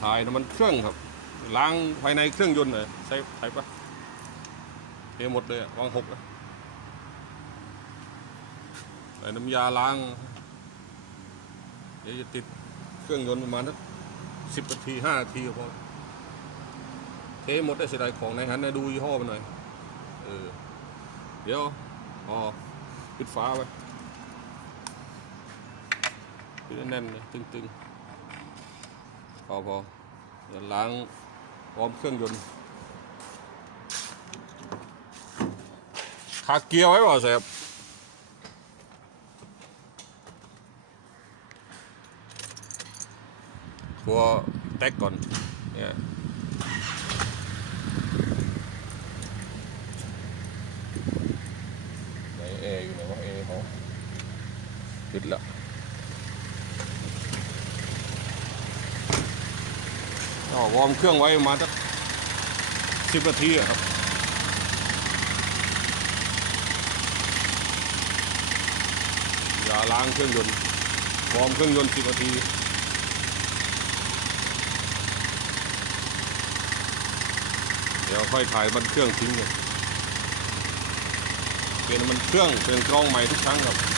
ถ่ายน้ำมันเครื่องครับ ล้างภายในเครื่องยนต์เลยใส่ใส่ปะเทหมดเลยอะวางหกอะใส่น้ำยาล้าง เดี๋ยวจะติดเครื่องยนต์ประมาณสักสิบนาทีห้านาทีก็พอเทหมดได้เสียดายของในหันนะดูยี่ห้อมันหน่อย เออ เดี๋ยวอ๋อปิดฝาไว้ปิดแน่นเลยตึงๆ พอพอเดี๋ยวล้างพร้อมเครื่องยนต์ขาเกียร์ไว้เปล่าแสบตัวแท็กก่อนเนี่ยไหนเออยู่ไหนวะเอเขาปิดละ ก็วอร์มเครื่องไว้ประมาณสักสิบนาทีครับอย่าล้างเครื่องยนต์วอร์มเครื่องยนต์สิบนาทีเดี๋ยวค่อยถ่ายมันเครื่องทิ้งเลยเปลี่ยนมันเครื่องเปลี่ยนกล้องใหม่ทุกครั้งครับ